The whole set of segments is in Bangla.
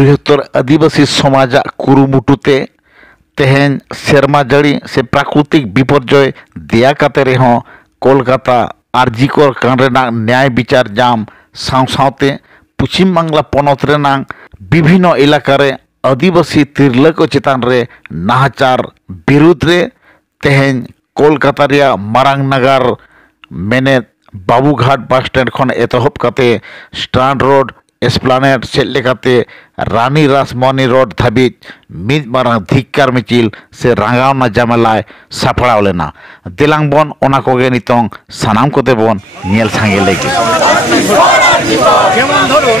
बृहत्तर आदिवासी समाज कुरुमुटुते तेहेन सेरमा जड़ी से प्राकृतिक विपर्यय देया काते रेहों कोलकाता आरजिकर कांड न्याय विचार जाम सावसावते पश्चिम बांगला पनत रेनांग विभिन्न इलाकारे आदिवासी तिरला को चेतान रे नाहाचार विरुद्ध रे तेहेन कोलकाता रिया मारांग नगर मेने बाबूघाट बस स्टैंड खन एतहब काते स्ट्रांड रोड एस्प्लानेड सेट लेकाते रानी रासमणी रोड धाबिज मिद मारांग धिक्कार मिचिल से रांगावना जामेलाय साफड़ाव लेना दिलांग बन ओना कोगे नितोंग सानाम कोते बन नेल सांगे लेगे যেমন ধরুন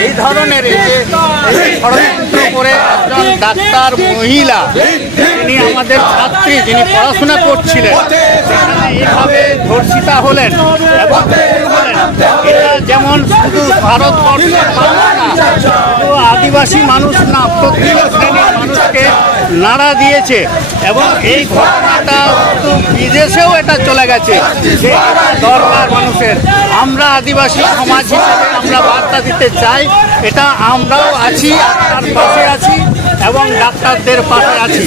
এই ধরনের ষড়যন্ত্র করে একজন ডাক্তার মহিলা যিনি আমাদের ছাত্রী যিনি পড়াশোনা করছিলেন এইভাবে ধর্ষিতা হলেন এবং এটা যেমন শুধু ভারতবর্ষের মানুষ না শুধু আদিবাসী মানুষ না প্রত্যেক শ্রেণীর মানুষকে নাড়া দিয়েছে এবং এই ঘটনাটা শুধু বিদেশেও এটা চলে গেছে যে দরকার মানুষের আমরা আদিবাসী সমাজ হিসেবে আমরা বার্তা দিতে চাই এটা আমরাও আছি আপনার পাশে আছি এবং ডাক্তারদের পাশে আছি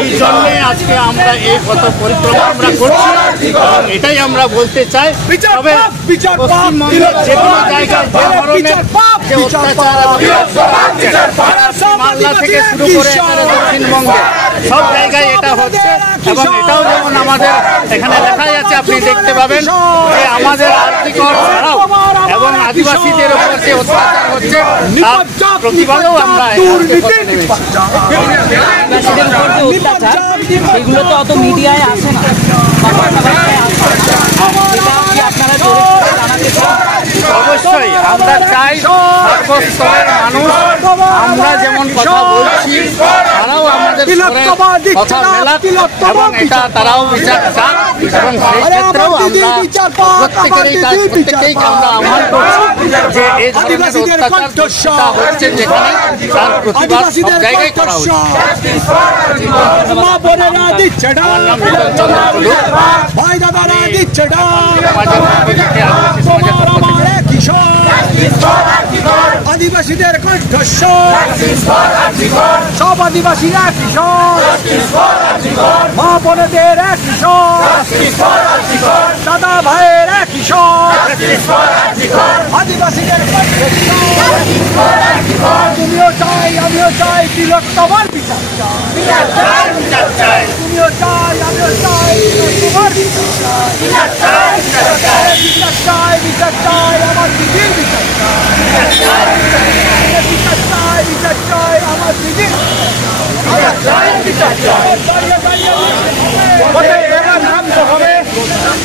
এই জন্যে আজকে আমরা এই পথ পরিক্রমা আমরা করছি এবং এটাই আমরা বলতে চাই তবে পশ্চিমবঙ্গের যে কোনো জায়গায় যে ধরনের যে অত্যাচার মালদা থেকে শুরু করে দক্ষিণবঙ্গে সব জায়গায় এটা হচ্ছে এবং এটাও যেমন আমাদের এখানে লেখাই আছে আপনি দেখতে পাবেন যে আমাদের আর্থিকর ছাড়াও এবং আদিবাসীদের উপর যে অত্যাচার হচ্ছে তার প্রতিবাদেও আমরা আদিবাসীদের উপর যে অত্যাচার সেগুলো তো অত মিডিয়ায় আসে না অবশ্যই আমরা চাই সর্বস্তরের মানুষ আমরা যেমন কথা বলছি তারাও আমাদের কথা মেলাক এবং এটা তারাও বিচার চান এবং সেই ক্ষেত্রেও আমরা প্রত্যেকেই আমরা আহ্বান করছি যে এই ধরনের অত্যাচার হচ্ছে যেখানে তার প্রতিবাদ সব জায়গায় করা উচিত। আমার নাম মিলন চন্দ্র টুডু আদিবাসীদের কণ্ঠস্বর সব আদিবাসীরা কিশোর মা বোনদের কিশোর দাদা ভাইয়ের কিশোর আদিবাসীদের তুমিও চাই আমিও চাই তিলোত্তমার বিচার চাই তুমিও চাই আমিও চাই তিলোত্তমার বিচার চাই আমার দিদির বিচার চাই আমার দিদির এবার নামতে হবে বিচার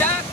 চাই